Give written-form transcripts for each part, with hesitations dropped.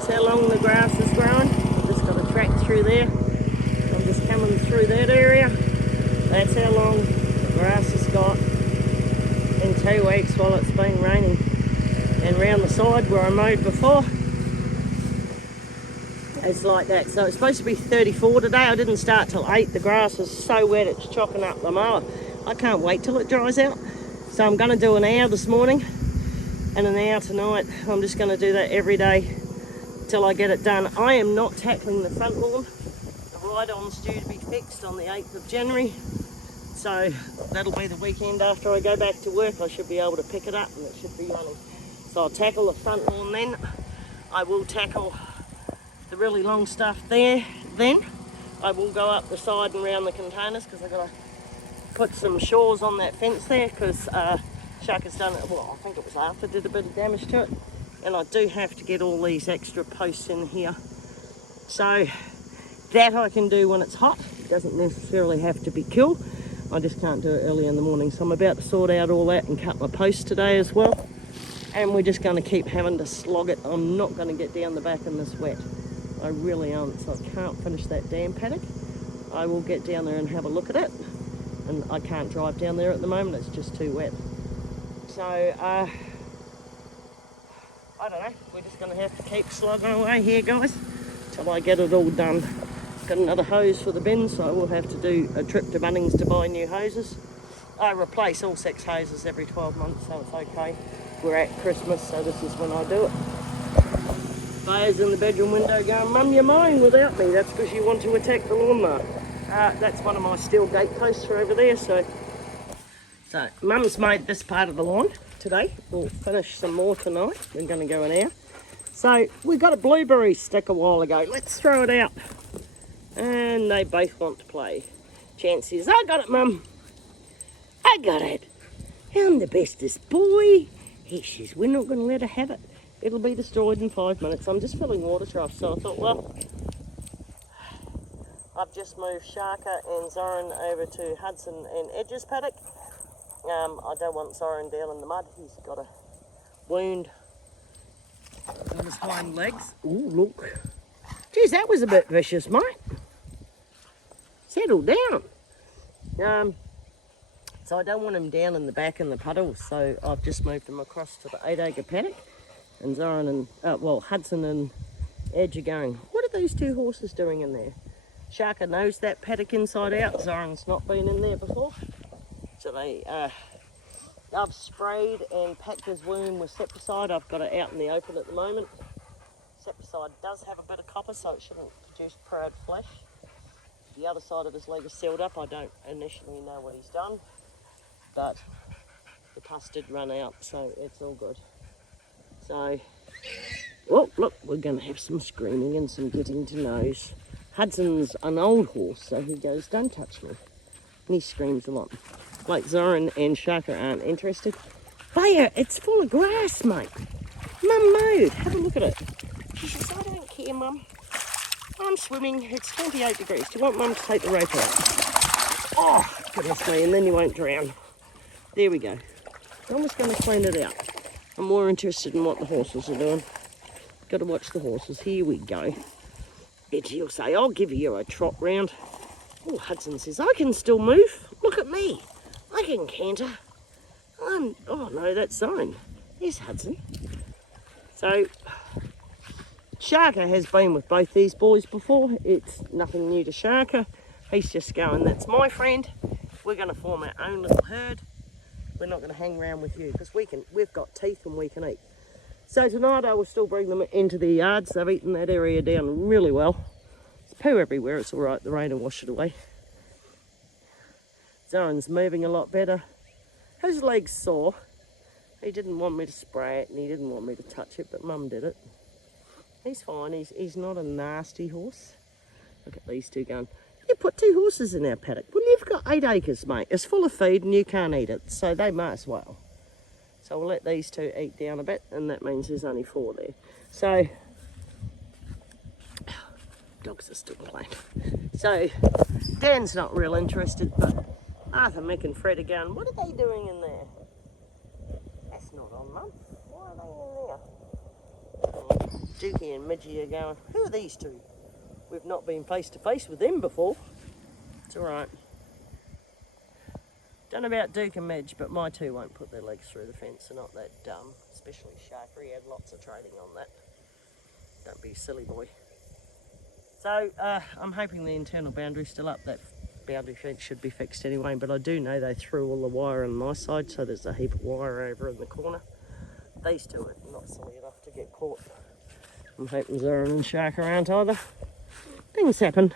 is how long the grass is growing. I've just got a track through there. I'm just coming through that area. That's how long the grass has got in 2 weeks while it's been raining. And round the side where I mowed before, it's like that. So it's supposed to be 34 today. I didn't start till 8. The grass is so wet it's chopping up the mower. I can't wait till it dries out. So I'm going to do an hour this morning and an hour tonight. I'm just going to do that every day till I get it done. I am not tackling the front lawn. The ride-on's due to be fixed on the 8th of January. So that'll be the weekend after I go back to work. I should be able to pick it up and it should be running. So I'll tackle the front lawn then. I will tackle the really long stuff there then. I will go up the side and around the containers because I've got to put some chores on that fence there because Shark has done it, well, I think it was after, did a bit of damage to it. And I do have to get all these extra posts in here. So that I can do when it's hot. It doesn't necessarily have to be cool. I just can't do it early in the morning. So I'm about to sort out all that and cut my posts today as well. And we're just going to keep having to slog it. I'm not going to get down the back in this wet. I really aren't. So I can't finish that damn paddock. I will get down there and have a look at it. And I can't drive down there at the moment. It's just too wet. So, I don't know. We're just going to have to keep slogging away here, guys, till I get it all done. Got another hose for the bin, so I will have to do a trip to Bunnings to buy new hoses. I replace all 6 hoses every 12 months, so it's okay. We're at Christmas, so this is when I do it. Baya's in the bedroom window going, "Mum, you're mowing without me." That's because you want to attack the lawnmower. That's one of my steel gate posts for over there. So Mum's made this part of the lawn today. We'll finish some more tonight. We're going to go in here. So we got a blueberry stick a while ago. Let's throw it out. And they both want to play. Chance says, "I got it, Mum. I got it. I'm the bestest boy." He says, "We're not going to let her have it. It'll be destroyed in 5 minutes." I'm just filling water troughs, so I thought, well, I've just moved Sharka and Zoran over to Hudson and Edge's paddock. I don't want Zoran down in the mud. He's got a wound on his hind legs. Ooh, look. Geez, that was a bit vicious, mate. Settle down. So I don't want him down in the back in the puddles, so I've just moved him across to the 8-acre paddock. And Zoran and, Hudson and Edge are going, "What are those 2 horses doing in there?" Sharka knows that paddock inside out. Zoran's not been in there before. So I've sprayed and packed his wound with septicide. I've got it out in the open at the moment. Septicide does have a bit of copper, so it shouldn't produce proud flesh. The other side of his leg is sealed up. I don't initially know what he's done, but the pus did run out, so it's all good. So, oh, look, we're going to have some screaming and some getting to knows. Hudson's an old horse, so he goes, "Don't touch me." And he screams a lot. Like Zoran and Sharka aren't interested. "Baya, it's full of grass, mate. Mum mowed. Have a look at it." She says, "I don't care, Mum. I'm swimming. It's 28 degrees. Do you want Mum to take the rope out?" Oh, goodness me, and then you won't drown. There we go. I'm just going to clean it out. I'm more interested in what the horses are doing. Got to watch the horses. Here we go. Edgy will say, "I'll give you a trot round." Oh, Hudson says, "I can still move. Look at me. I can canter." Oh no, that's Zoran. There's Hudson. So, Sharka has been with both these boys before. It's nothing new to Sharka. He's just going, "That's my friend. We're going to form our own little herd. We're not going to hang around with you because we've got teeth and we can eat." So tonight I will still bring them into the yards. They've eaten that area down really well. There's poo everywhere. It's all right. The rain will wash it away. Zoran's moving a lot better. His leg's sore. He didn't want me to spray it and he didn't want me to touch it, but Mum did it. He's fine. He's not a nasty horse. Look at these 2 going, "You put 2 horses in our paddock." Well, you've got 8 acres, mate. It's full of feed and you can't eat it, so they may as well. So we'll let these 2 eat down a bit, and that means there's only 4 there. So, dogs are still playing. So, Dan's not real interested, but Arthur, Mick and Fred are going, "What are they doing in there?" That's not on, Mum. Why are they in there? Dookie and Midgie are going, who are these two? We've not been face to face with them before. It's alright. Don't know about Duke and Midge, but my two won't put their legs through the fence. They're not that dumb, especially Sharker. He had lots of training on that. Don't be a silly boy. So I'm hoping the internal boundary's still up. That boundary fence should be fixed anyway, but I do know they threw all the wire on my side, so there's a heap of wire over in the corner. These two are not silly enough to get caught. I'm hoping Zoran and Shark aren't either. Things happen.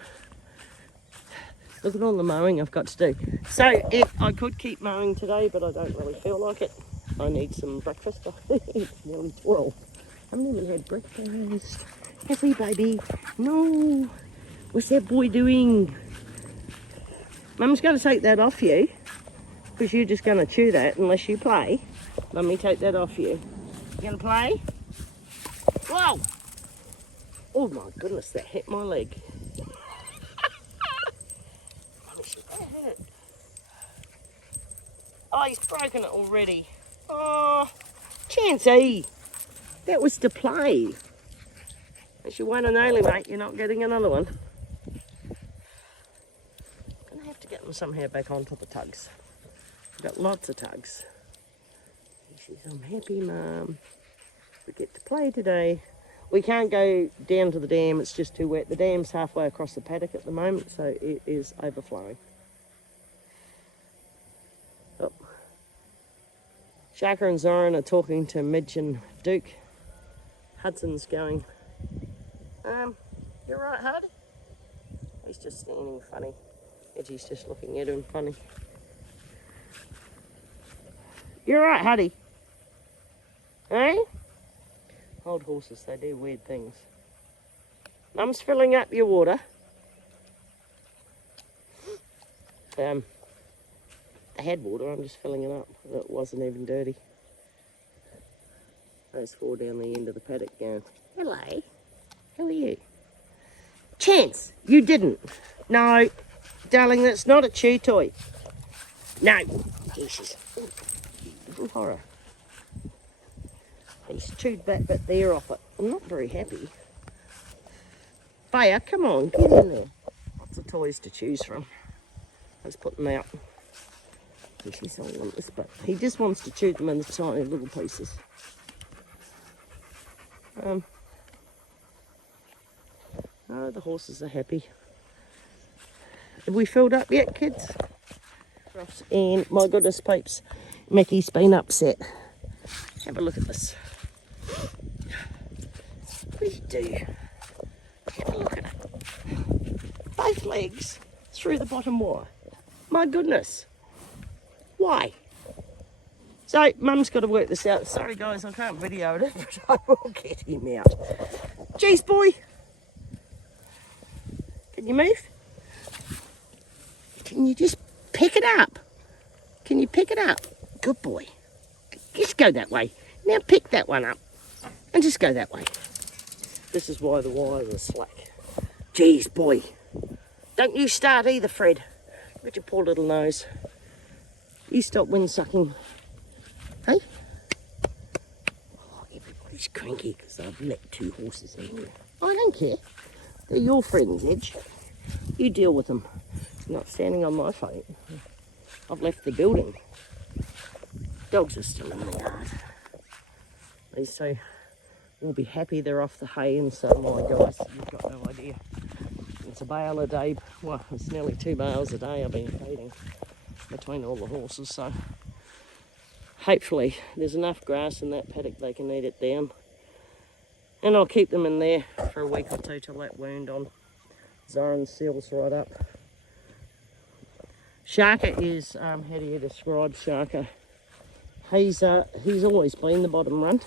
Look at all the mowing I've got to do. So I could keep mowing today, but I don't really feel like it. I need some breakfast. It's nearly 12. I haven't even had breakfast. Effie, baby. No. What's that boy doing? Mum's going to take that off you, because you're just going to chew that unless you play. Mummy, take that off you. You going to play? Whoa! Oh my goodness, that hit my leg. Oh, he's broken it already. Oh, Chancey. That was to play. Unless you want an only, mate, you're not getting another one. I'm gonna have to get them somehow back onto the tugs. I've got lots of tugs. He says, I'm happy, Mum. We get to play today. We can't go down to the dam, it's just too wet. The dam's halfway across the paddock at the moment, so it is overflowing. Oh. Sharker and Zoran are talking to Midge and Duke. Hudson's going, you're right, Hud? He's just standing funny. Edgy's just looking at him funny. You're right, Huddy. Eh? Old horses, they do weird things. Mum's filling up your water. They had water, I'm just filling it up. It wasn't even dirty. Those four down the end of the paddock going, hello, how are you? Chance, you didn't. No, darling, that's not a chew toy. No. Here she is. Little horror. He's chewed that bit there off it. I'm not very happy. Baya, come on, get in there. Lots of toys to choose from. Let's put them out. She's all on this, but he just wants to chew them in tiny little pieces. Oh, the horses are happy. Have we filled up yet, kids? And my goodness, peeps, Mickey's been upset. Have a look at this. What do you do? Have a look at it. Both legs through the bottom wire. My goodness. Why? So, Mum's got to work this out. Sorry, guys, I can't video it, but I will get him out. Jeez, boy. Can you move? Can you just pick it up? Can you pick it up? Good boy. Just go that way. Now pick that one up and just go that way. This is why the wires are slack. Jeez, boy. Don't you start either, Fred. Look at your poor little nose. You stop wind sucking. Hey? Oh, everybody's cranky because I've let two horses in here. I don't care. They're your friends, Edge. You deal with them. You're not standing on my feet. I've left the building. Dogs are still in the yard. These two will be happy they're off the hay, and so my guys, you've got no idea. It's a bale a day. Well, it's nearly 2 bales a day I've been feeding between all the horses, so hopefully there's enough grass in that paddock they can eat it down. And I'll keep them in there for a week or two till that wound on Zoran seals right up. Sharker is, how do you describe Sharker? He's always been the bottom runt,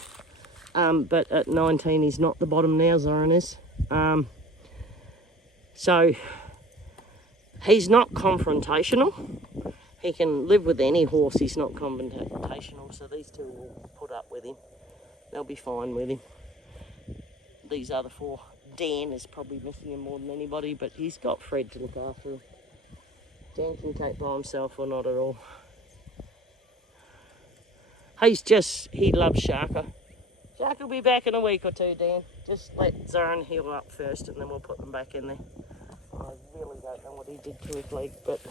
but at 19 he's not the bottom now, Zoran is. So he's not confrontational. He can live with any horse, he's not confrontational, so these two will put up with him. They'll be fine with him. These other four, Dan is probably missing him more than anybody, but he's got Fred to look after him. Dan can take by himself or not at all. He loves Sharker. Jack will be back in a week or two, Dan. Just let Zoran heal up first and then we'll put them back in there. I really don't know what he did to his leg, but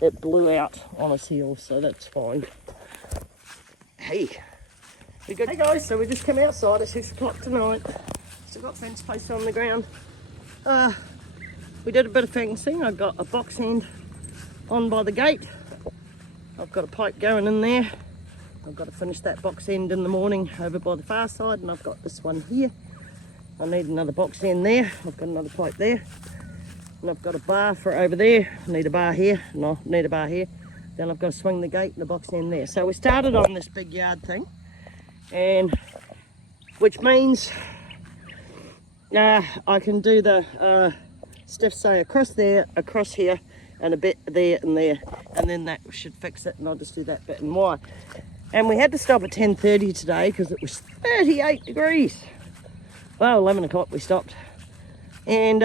it blew out on his heel, so that's fine. Hey, we good? Hey guys, so we just come outside. It's 6 o'clock tonight. Still got fence posts on the ground. We did a bit of fencing. I got a box end on by the gate. I've got a pipe going in there. I've got to finish that box end in the morning over by the far side, and I've got this one here. I need another box end there. I've got another pipe there. And I've got a bar for over there. I need a bar here, and I need a bar here. Then I've got to swing the gate and the box end there. So we started on this big yard thing, and which means I can do the stiff say across there, across here, and a bit there and there, and then that should fix it, and I'll just do that bit and wire. And we had to stop at 10:30 today because it was 38 degrees. Well, 11 o'clock we stopped. And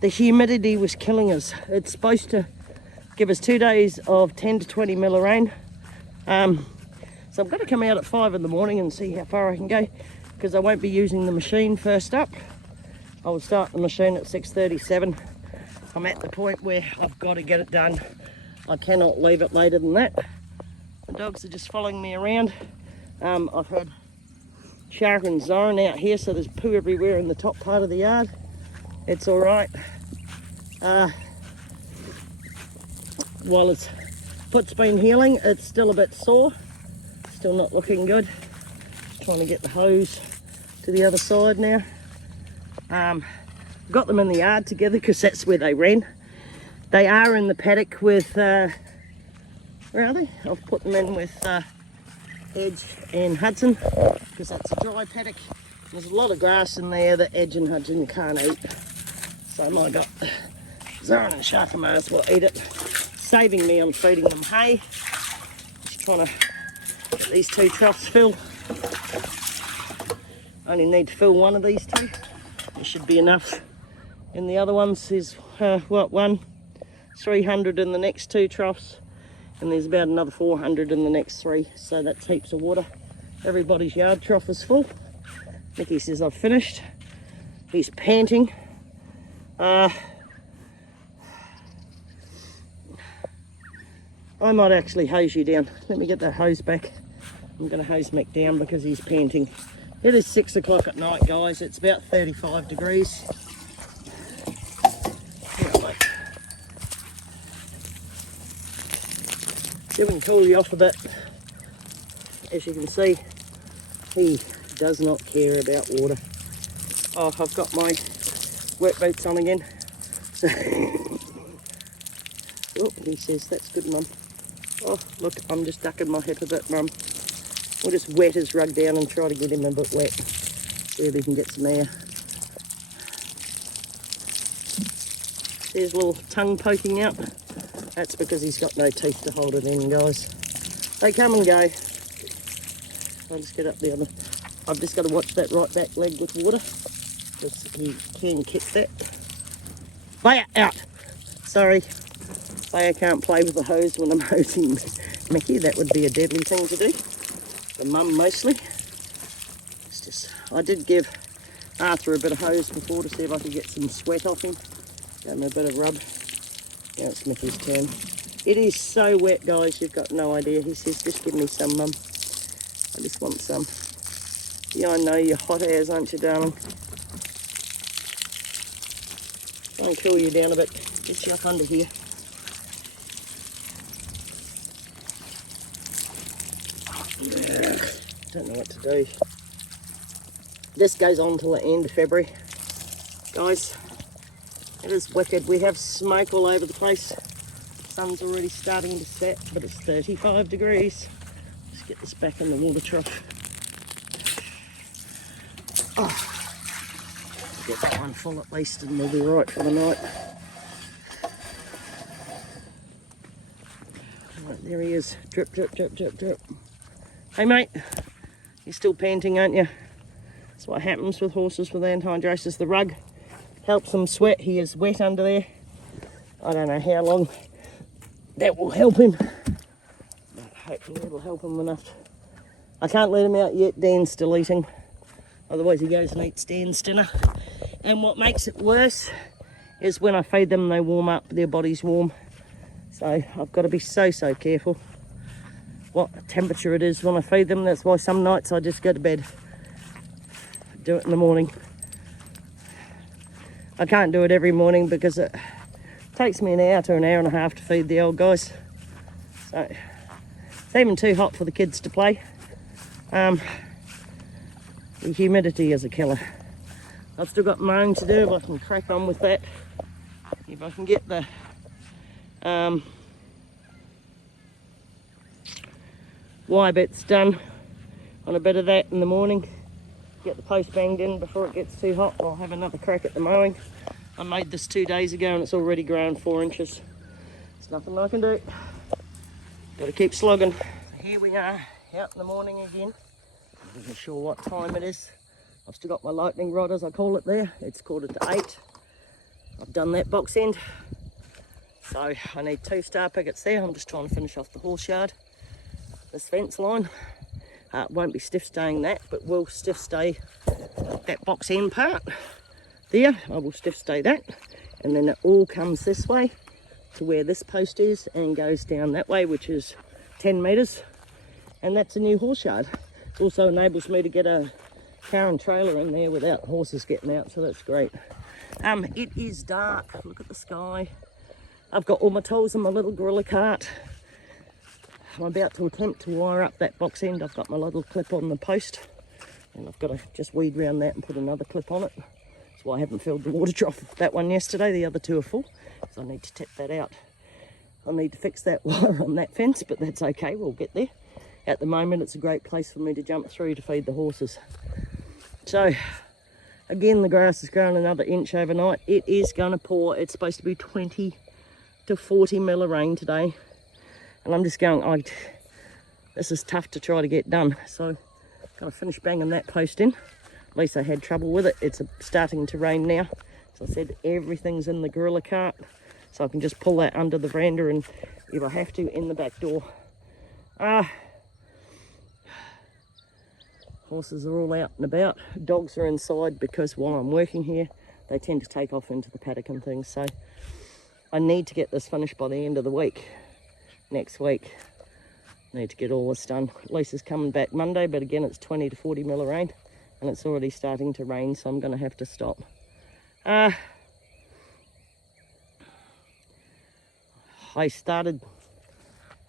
the humidity was killing us. It's supposed to give us 2 days of 10 to 20 mil of rain. So I'm going to come out at 5 in the morning and see how far I can go, because I won't be using the machine first up. I will start the machine at 6:37. I'm at the point where I've got to get it done. I cannot leave it later than that. The dogs are just following me around. I've had Shark and Zoran out here, so there's poo everywhere in the top part of the yard. It's all right. While its foot's been healing, it's still a bit sore. Still not looking good. Just trying to get the hose to the other side now. Got them in the yard together because that's where they ran. They are in the paddock with, where are they? I've put them in with Edge and Hudson because that's a dry paddock. There's a lot of grass in there that Edge and Hudson can't eat. So I got Zoran and Shark may as well eat it. Saving me on feeding them hay. Just trying to get these 2 troughs filled. Only need to fill one of these 2. There should be enough. And the other ones is, 300 in the next 2 troughs. And there's about another 400 in the next 3. So that's heaps of water. Everybody's yard trough is full. Mickey says I've finished. He's panting. I might actually hose you down. Let me get that hose back. I'm going to hose Mick down because he's panting. It is 6 o'clock at night, guys. It's about 35 degrees. See if we can cool you off a bit. As you can see, he does not care about water. Oh, I've got my wet boots on again. So oh, he says, that's good, Mum. Oh, look, I'm just ducking my hip a bit, Mum. We'll just wet his rug down and try to get him a bit wet. See if he can get some air. There's a little tongue poking out. That's because he's got no teeth to hold it in, guys. They come and go. I'll just get up the other. I've just got to watch that right back leg with water, because he can kick that. Lay out! Sorry. Leia can't play with the hose when I'm hosing Mickey. That would be a deadly thing to do. The mum mostly. It's just, I did give Arthur a bit of hose before to see if I could get some sweat off him. Gave him a bit of rub. Now it's Mickey's turn. It is so wet, guys, you've got no idea. He says, just give me some, Mum. I just want some. Yeah, I know, you're hot as, aren't you, darling? Try and cool you down a bit. Get you up under here. Don't know what to do. This goes on till the end of February. Guys, it is wicked. We have smoke all over the place. The sun's already starting to set, but it's 35 degrees. Let's get this back in the water trough. Oh, get that one full at least and we'll be right for the night. Right, there he is. Drip, drip, drip, drip, drip. Hey mate, you're still panting, aren't you? That's what happens with horses with anhydrosis. The rug helps them sweat. He is wet under there. I don't know how long that will help him, but hopefully it'll help him enough. I can't let him out yet. Dan's still eating. Otherwise he goes and eats Dan's dinner. And what makes it worse is when I feed them, they warm up, their body's warm. So I've got to be so careful what temperature it is when I feed them. That's why some nights I just go to bed. Do it in the morning. I can't do it every morning because it takes me an hour to an hour and a half to feed the old guys. So it's even too hot for the kids to play. The humidity is a killer. I've still got mowing to do, if I can crack on with that. If I can get the wire bits done on a bit of that in the morning, get the post banged in before it gets too hot, I'll have another crack at the mowing. I made this 2 days ago and it's already grown 4 inches. There's nothing I can do. Got to keep slogging. Here we are, out in the morning again. I'm not sure what time it is. I've still got my lightning rod, as I call it there. It's 7:45. I've done that box end. So I need 2 star pickets there. I'm just trying to finish off the horse yard. This fence line. Won't be stiff staying that, but will stiff stay that box end part there. I will stiff stay that, and then it all comes this way to where this post is and goes down that way, which is 10 metres, and that's a new horse yard. It also enables me to get a car and trailer in there without horses getting out, so that's great. It is dark. Look at the sky. I've got all my tools in my little gorilla cart. I'm about to attempt to wire up that box end. I've got my little clip on the post, and I've got to just weed around that and put another clip on it. That's why I haven't filled the water trough of that one yesterday. The other 2 are full, so I need to tip that out. I need to fix that wire on that fence, but that's okay, we'll get there. At the moment, it's a great place for me to jump through to feed the horses. So, again, the grass has grown another inch overnight. It is going to pour. It's supposed to be 20 to 40 mil of rain today. And I'm just going, this is tough to try to get done. So, I've got to finish banging that post in. At least I had trouble with it. It's starting to rain now. As I said, everything's in the gorilla cart. So I can just pull that under the veranda and, if I have to, in the back door. Horses are all out and about. Dogs are inside because while I'm working here, they tend to take off into the paddock and things. So I need to get this finished by the end of the week. Next week, need to get all this done. Lisa's coming back Monday, but again, it's 20 to 40 mil of rain, and it's already starting to rain, so I'm going to have to stop. I started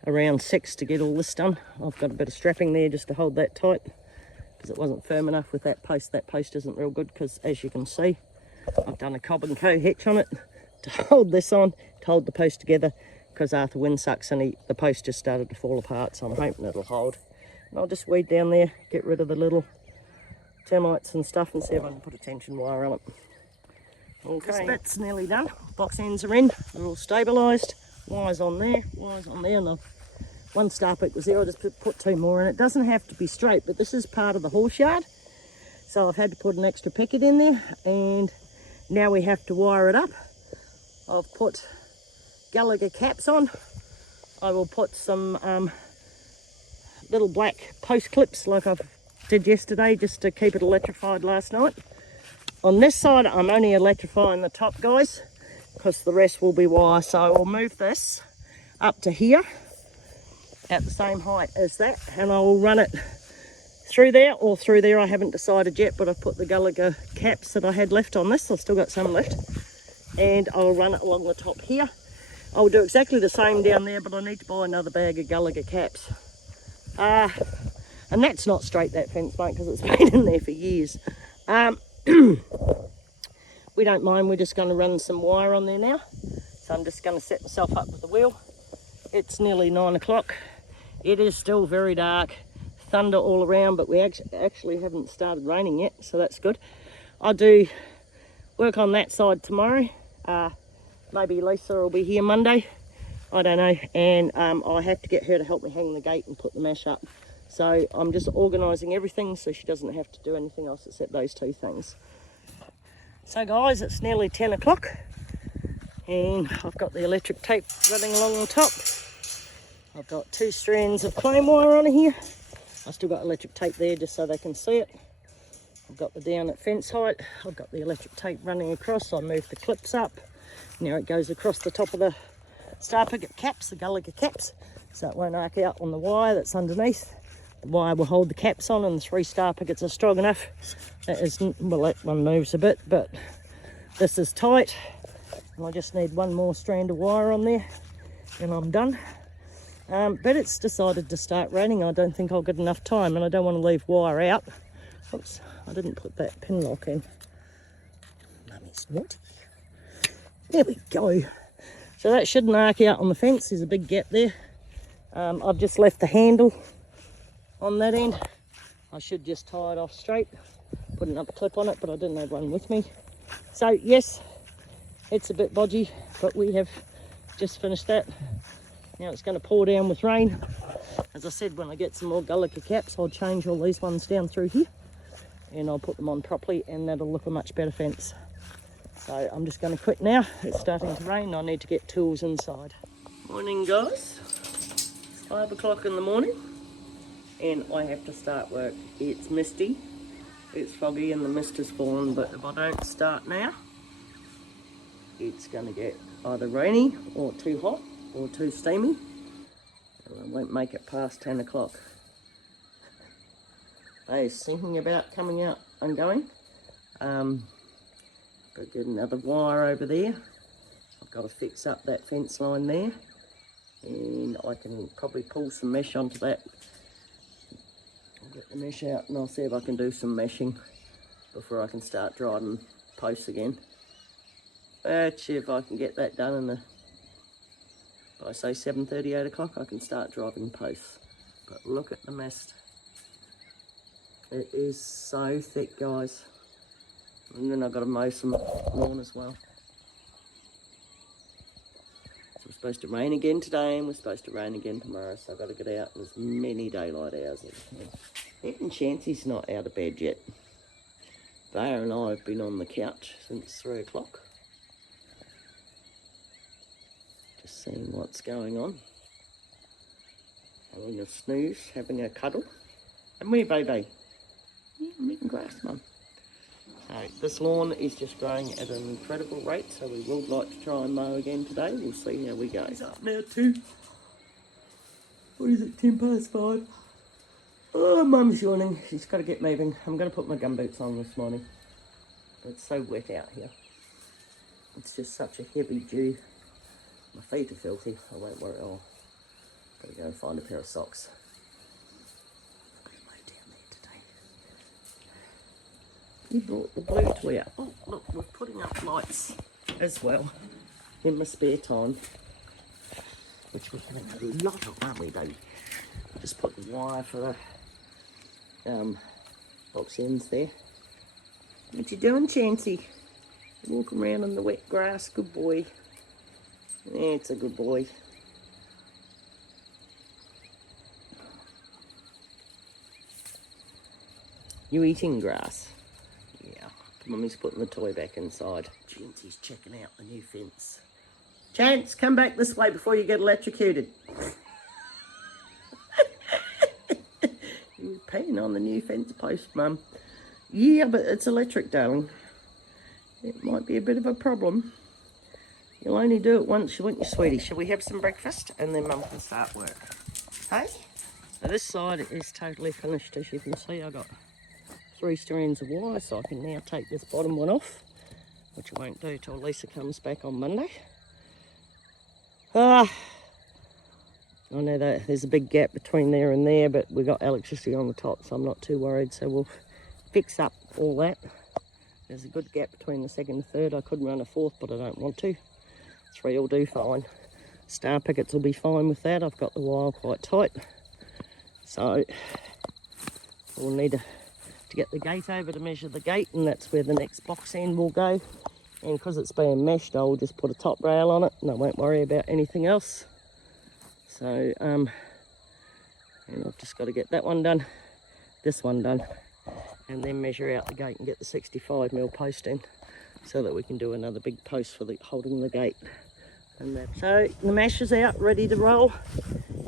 around 6 to get all this done. I've got a bit of strapping there just to hold that tight, because it wasn't firm enough with that post. That post isn't real good, because as you can see, I've done a Cobb & Co hitch on it to hold this on, to hold the post together, because after wind sucks and the post just started to fall apart, so I'm hoping it'll hold. And I'll just weed down there, get rid of the little termites and stuff, and see if I can put a tension wire on it. Okay, this bit's nearly done. Box ends are in, they're all stabilised. Wires on there, and the 1 star pick was there. I just put 2 more in. It doesn't have to be straight, but this is part of the horse yard, so I've had to put an extra picket in there, and now we have to wire it up. I've put Gallagher caps on. I will put some little black post clips like I did yesterday, just to keep it electrified last night. On this side, I'm only electrifying the top, guys, because the rest will be wire. So I will move this up to here at the same height as that, and I will run it through there or through there. I haven't decided yet, but I've put the Gallagher caps that I had left on this. I've still got some left, and I'll run it along the top here. I'll do exactly the same down there, but I need to buy another bag of Gallagher caps. And that's not straight, that fence, mate, because it's been in there for years. We don't mind, we're just going to run some wire on there now. So I'm just going to set myself up with the wheel. It's nearly 9 o'clock. It is still very dark, thunder all around, but we actually haven't started raining yet, so that's good. I'll do work on that side tomorrow. Maybe Lisa will be here Monday, I don't know, and I have to get her to help me hang the gate and put the mesh up. So I'm just organising everything so she doesn't have to do anything else except those 2 things. So guys, it's nearly 10 o'clock, and I've got the electric tape running along the top. I've got 2 strands of flame wire on here, I still got electric tape there just so they can see it. I've got the down at fence height. I've got the electric tape running across. I moved the clips up. Now it goes across the top of the star picket caps, the gulliger caps, so it won't arc out on the wire that's underneath. The wire will hold the caps on, and the 3 star pickets are strong enough. That isn't, well, that one moves a bit, but this is tight. And I just need one more strand of wire on there and I'm done. But it's decided to start raining. I don't think I'll get enough time, and I don't want to leave wire out. Oops, I didn't put that pin lock in. Mummy's naughty. There we go. So that shouldn't arc out on the fence. There's a big gap there. I've just left the handle on that end. I should just tie it off straight, put another clip on it, but I didn't have one with me. So yes, it's a bit bodgy, but we have just finished that. Now it's going to pour down with rain. As I said, when I get some more gulliker caps, I'll change all these ones down through here and I'll put them on properly, and that'll look a much better fence. So I'm just going to quit now. It's starting to rain. I need to get tools inside. Morning guys. It's 5 o'clock in the morning and I have to start work. It's misty, it's foggy and the mist has fallen, but if I don't start now, it's going to get either rainy or too hot or too steamy, and I won't make it past 10 o'clock. I was thinking about coming out and going, but get another wire over there. I've got to fix up that fence line there, and I can probably pull some mesh onto that. I'll get the mesh out and I'll see if I can do some meshing before I can start driving posts again. Actually, if I can get that done in the, I say 7:30, 8 o'clock, I can start driving posts. But look at the mist. It is so thick, guys. And then I've got to mow some lawn as well. So we're supposed to rain again today, and we're supposed to rain again tomorrow, so I've got to get out as many daylight hours as I can. Even Chancy's not out of bed yet. Vaya and I have been on the couch since 3 o'clock. Just seeing what's going on. Having a snooze, having a cuddle. And where, baby? Yeah, I'm eating grass, Mum. So this lawn is just growing at an incredible rate, so we would like to try and mow again today. We'll see how we go. It's up now too. What is it, 10 past 5? Oh, Mum's yawning. She's got to get moving. I'm going to put my gumboots on this morning. It's so wet out here. It's just such a heavy dew. My feet are filthy. I won't worry. Oh, gotta go and find a pair of socks. I've got to mow down there today. You brought the blue toy out. Oh, look, we're putting up lights as well in my spare time, which we can have a lot of, aren't we, baby? Just put the wire for the box ends there. What you doing, Chancy? Walking around in the wet grass. Good boy. Yeah, it's a good boy. You eating grass? Yeah. Mummy's putting the toy back inside. Chancy's checking out the new fence. Chance, come back this way before you get electrocuted. You're peeing on the new fence post, Mum. Yeah, but it's electric, darling. It might be a bit of a problem. You'll only do it once, won't you, sweetie? Shall we have some breakfast and then Mum can start work? Hey? Now this side is totally finished, as you can see. I've got 3 strands of wire, so I can now take this bottom one off, which I won't do till Lisa comes back on Monday. I know that there's a big gap between there and there, but we've got electricity on the top, so I'm not too worried. So we'll fix up all that. There's a good gap between the second and third. I could run a fourth, but I don't want to. 3 will do fine. Star pickets will be fine with that. I've got the wire quite tight. So we'll need to get the gate over to measure the gate, and that's where the next box end will go. And because it's being meshed, I'll just put a top rail on it and I won't worry about anything else. So, and I've just got to get that one done, this one done, and then measure out the gate and get the 65mm post in so that we can do another big post for the holding the gate. And that. So the mesh is out, ready to roll.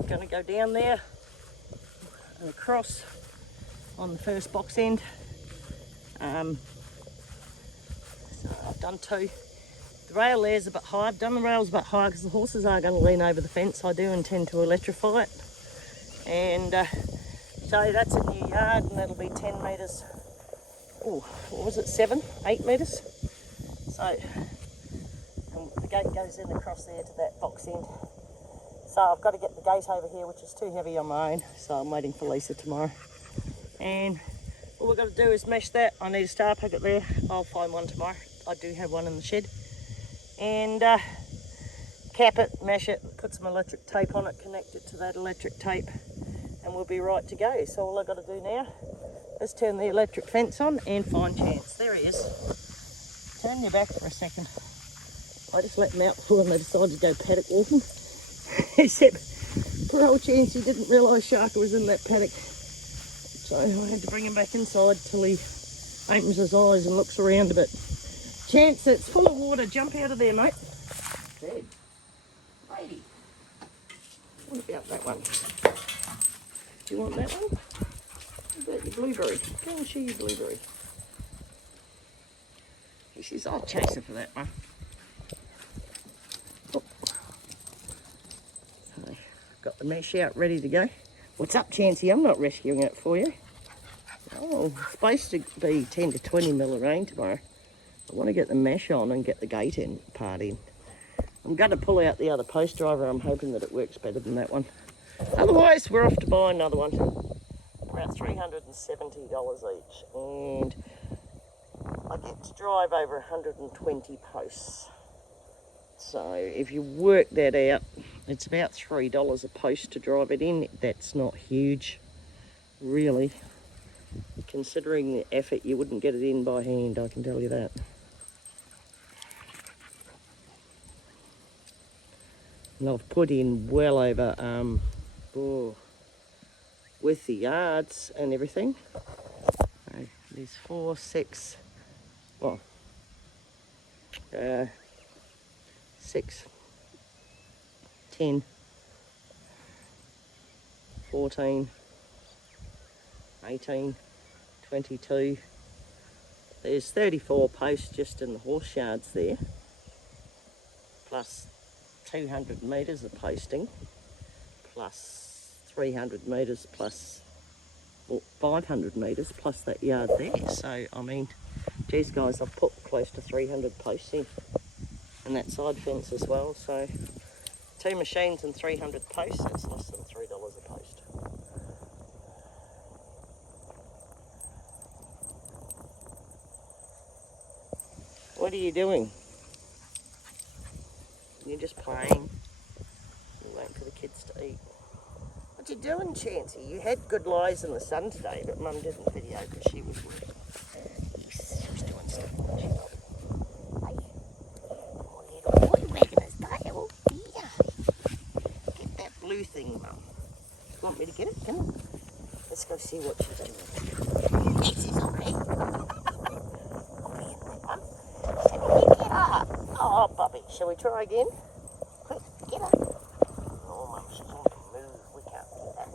Going to go down there and across on the first box end. So I've done 2. The rail there's a bit high. I've done the rails a bit high because the horses are going to lean over the fence. I do intend to electrify it. And so that's a new yard, and that'll be 10 metres. Oh, what was it, 7, 8 metres? So the gate goes in across there to that box end. So I've got to get the gate over here, which is too heavy on my own. So I'm waiting for Lisa tomorrow. And all we've got to do is mesh that. I need a star packet there. I'll find one tomorrow. I do have one in the shed. And cap it, mesh it, put some electric tape on it, connect it to that electric tape, and we'll be right to go. So all I've got to do now is turn the electric fence on and find Chance. There he is. Turn your back for a second. I just let him out before and they decided to go paddock walking. Except poor old Chance, he didn't realise Sharka was in that paddock. So I had to bring him back inside till he opens his eyes and looks around a bit. Chance, it's full of water. Jump out of there, mate. Good. Lady. What about that one? Do you want that one? What about your blueberry? Go and show your blueberry. He says, I'll chase her for that one. Oh. Got the mesh out ready to go. What's up, Chancey? I'm not rescuing it for you. Oh, it's supposed to be 10 to 20 mil of rain tomorrow. I want to get the mesh on and get the gate in, part in. I'm going to pull out the other post driver. I'm hoping that it works better than that one. Otherwise, we're off to buy another one. About $370 each. And I get to drive over 120 posts. So if you work that out, it's about $3 a post to drive it in. That's not huge, really. Considering the effort, you wouldn't get it in by hand, I can tell you that. And I've put in well over, with the yards and everything. There's 4, 6, 6, 10, 14, 18, 22. There's 34 posts just in the horse yards there, plus 200 metres of posting, plus 300 metres, plus 500 metres, plus that yard there. So, I mean, geez guys, I've put close to 300 posts in, and that side fence as well. So 2 machines and 300 posts, that's less than $3 a post. What are you doing? You're just playing. You're waiting for the kids to eat. What you doing, Chancey? You had good lies in the sun today, but Mum didn't video because she was working. Yes, she was doing stuff. Hey, poor little boy wagging his tail. Yeah. Get that blue thing, Mum. You want me to get it? Come on. Let's go see what she's doing. This is alright. Oh, Bubby, shall we try again? Quick, get up. Oh, Mum, she's on the move. We can't do that.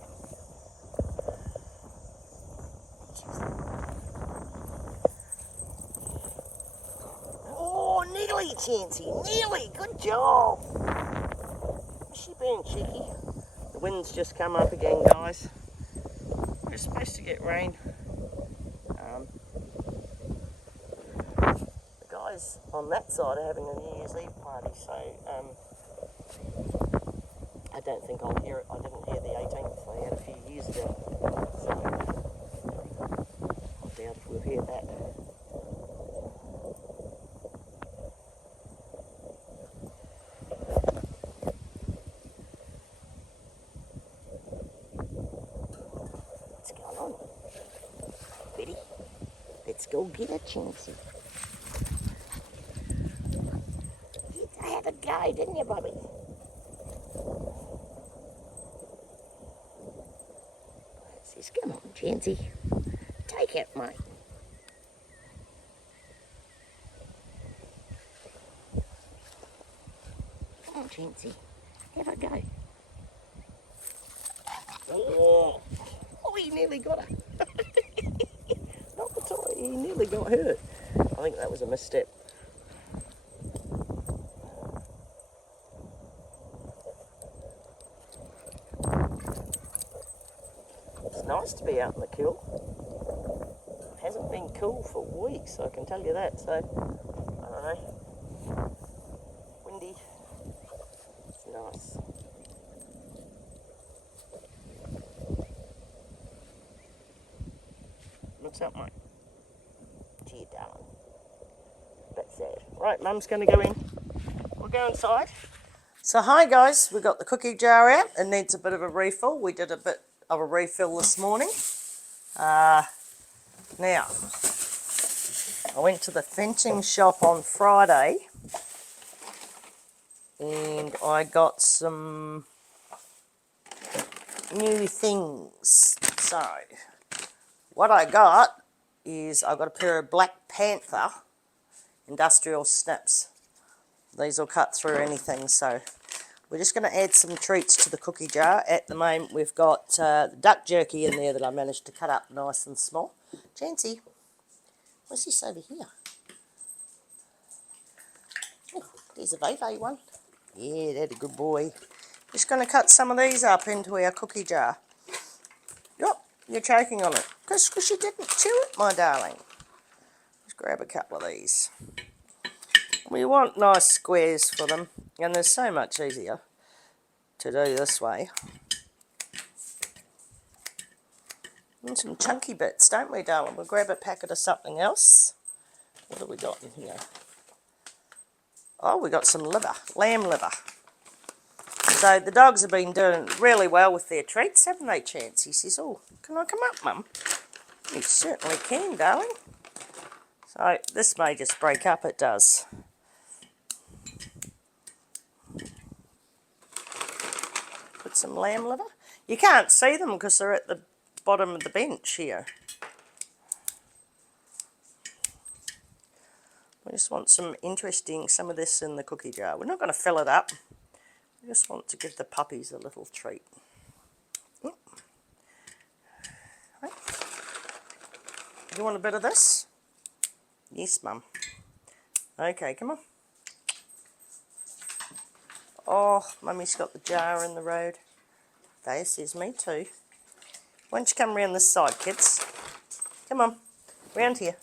Oh, nearly, Chancey, nearly. Good job. Is she being cheeky? The wind's just come up again, guys. We're supposed to get rain. On that side are having a New Year's Eve party, so I don't think I'll hear it. I didn't hear the 18th they had a few years ago, so I doubt if we'll hear that. What's going on? Betty, let's go get a Chancey. Guy, didn't you, Bobby? Says, come on, Chancey. Take it, mate. Come on, Chancey. Have a go. Oh, he nearly got her. Not the toy, he nearly got her. I think that was a misstep. It's nice to be out in the cool. It hasn't been cool for weeks, I can tell you that. So, I don't know. Windy. It's nice. What's up, mate? Gee, darling. Bit sad. Right, Mum's going to go in. We'll go inside. So hi guys, we got the cookie jar out. It needs a bit of a refill. We did a bit of a refill this morning. Now, I went to the fencing shop on Friday and I got some new things. So, what I got is I got a pair of Black Panther industrial snips. These will cut through anything, so we're just going to add some treats to the cookie jar. At the moment we've got duck jerky in there that I managed to cut up nice and small. Chancy, what's this over here? Oh, there's a Veve one. Yeah, that's a good boy. Just going to cut some of these up into our cookie jar. Yep, you're choking on it. Because you didn't chew it, my darling. Just grab a couple of these. We want nice squares for them, and they're so much easier to do this way. And some chunky bits, don't we, darling? We'll grab a packet of something else. What have we got in here? Oh, we got some liver, lamb liver. So the dogs have been doing really well with their treats, haven't they, Chance? He says, oh, can I come up, Mum? You certainly can, darling. So this may just break up, it does. Put some lamb liver. You can't see them because they're at the bottom of the bench here. We just want some of this in the cookie jar. We're not going to fill it up. We just want to give the puppies a little treat. Right. You want a bit of this? Yes, Mum. Okay, come on. Oh, Mummy's got the jar in the road. They says me too. Why don't you come round this side, kids? Come on, round here.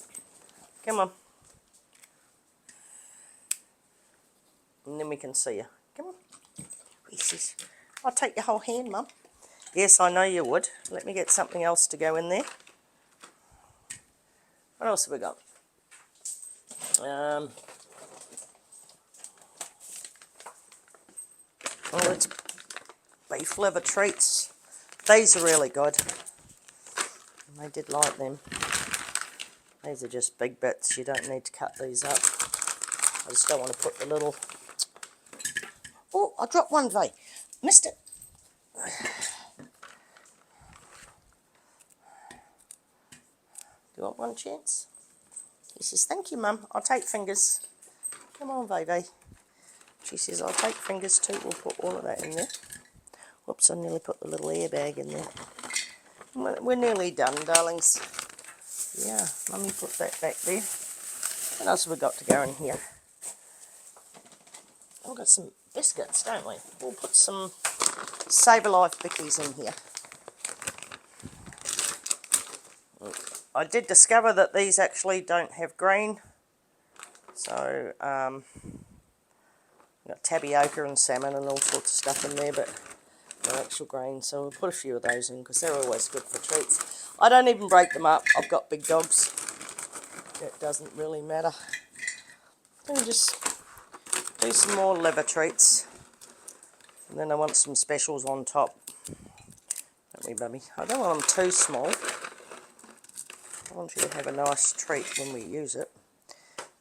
Come on. And then we can see you. Come on. He says, I'll take your whole hand, Mum. Yes, I know you would. Let me get something else to go in there. What else have we got? Oh, it's beef liver treats. These are really good. I did like them. These are just big bits. You don't need to cut these up. I just don't want to put the little... Oh, I dropped one, Vay. Missed it. Do you want one, Chance? He says, thank you, Mum. I'll take fingers. Come on, Vay. She says, I'll take fingers too. We'll put all of that in there. Whoops, I nearly put the little airbag in there. We're nearly done, darlings. Yeah, Mummy put that back there. What else have we got to go in here? We've got some biscuits, don't we? We'll put some Save a Life bickies in here. I did discover that these actually don't have green. So, got tapioca and salmon and all sorts of stuff in there, but no actual grain. So we'll put a few of those in because they're always good for treats. I don't even break them up. I've got big dogs. It doesn't really matter. Then just do some more liver treats. And then I want some specials on top. Don't we, Bubby? I don't want them too small. I want you to have a nice treat when we use it.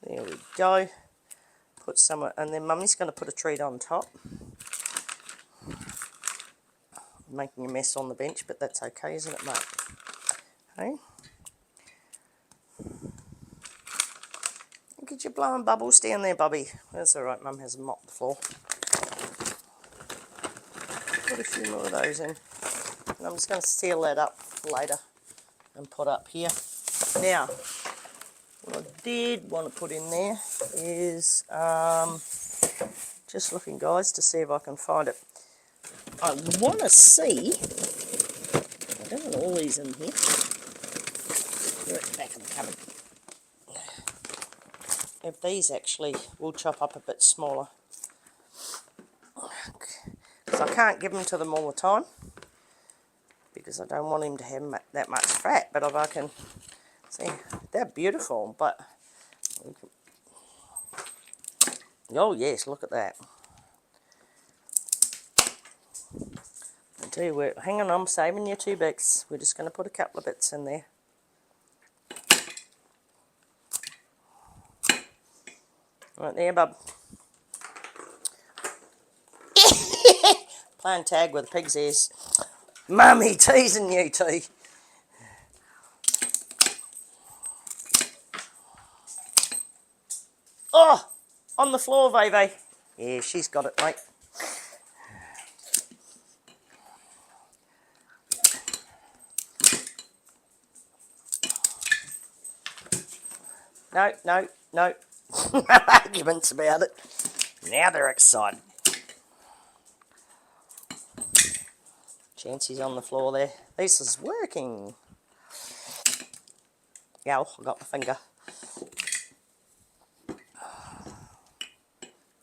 There we go. Put some, and then Mummy's going to put a treat on top. Making a mess on the bench, but that's okay, isn't it, mate? Hey? Look at you blowing bubbles down there, Bubby. That's alright, Mum hasn't mopped the floor. Put a few more of those in. And I'm just going to seal that up later and put up here. Now, what I did want to put in there is, just looking, guys, to see if I can find it. I want to see, I don't want all these in here. They're at the back of the cupboard. If these actually will chop up a bit smaller. Because I can't give them to them all the time. Because I don't want him to have that much fat. But if I can, see, they're beautiful. But, oh yes, look at that. I tell you what, hang on, I'm saving you 2 bits. We're just going to put a couple of bits in there. Right there, bub. Playing tag with pig's ears. Mummy teasing you two. Oh, on the floor, Veve. Yeah, she's got it, mate. No, no, no. No arguments about it. Now they're excited. Chancy's on the floor there. This is working. Yeah, I got my finger.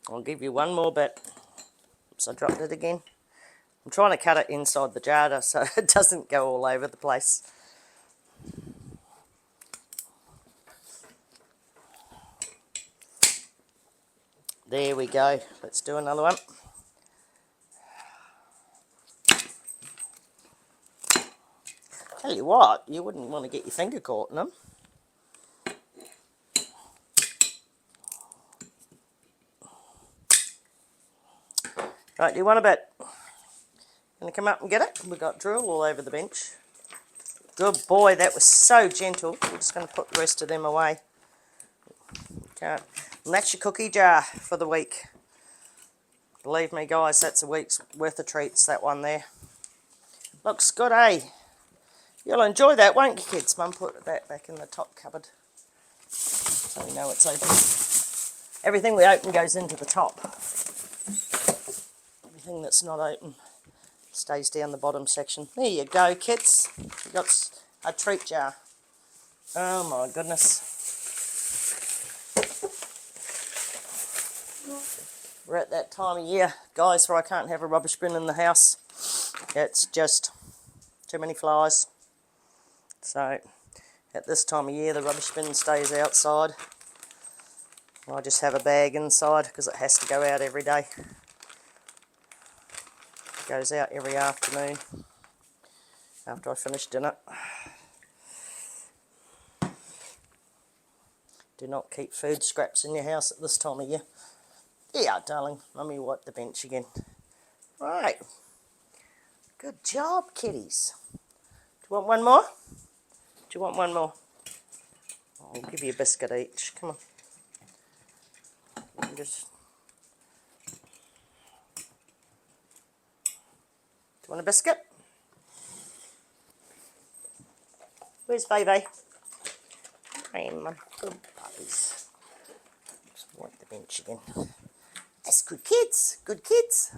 I'll give you one more bit. Oops, I dropped it again. I'm trying to cut it inside the jar so it doesn't go all over the place. There we go. Let's do another one. Tell you what, you wouldn't want to get your finger caught in them. Right, do you want a bit? Gonna come up and get it? We've got drool all over the bench. Good boy, that was so gentle. We're just going to put the rest of them away. Okay. And that's your cookie jar for the week. Believe me, guys, that's a week's worth of treats, that one there. Looks good, eh? You'll enjoy that, won't you, kids? Mum put that back in the top cupboard so we know it's open. Everything we open goes into the top. Everything that's not open stays down the bottom section. There you go, kids. You've got a treat jar. Oh my goodness. We're at that time of year, guys, where I can't have a rubbish bin in the house. It's just too many flies. So at this time of year, the rubbish bin stays outside. I just have a bag inside because it has to go out every day. It goes out every afternoon after I finish dinner. Do not keep food scraps in your house at this time of year. Yeah, darling. Let me wipe the bench again. Right. Good job, kitties. Do you want one more? Do you want one more? I'll give you a biscuit each. Come on. Just... Do you want a biscuit? Where's Veve? Hey, Mum. Good puppies. Just wipe the bench again. That's good kids. Good kids.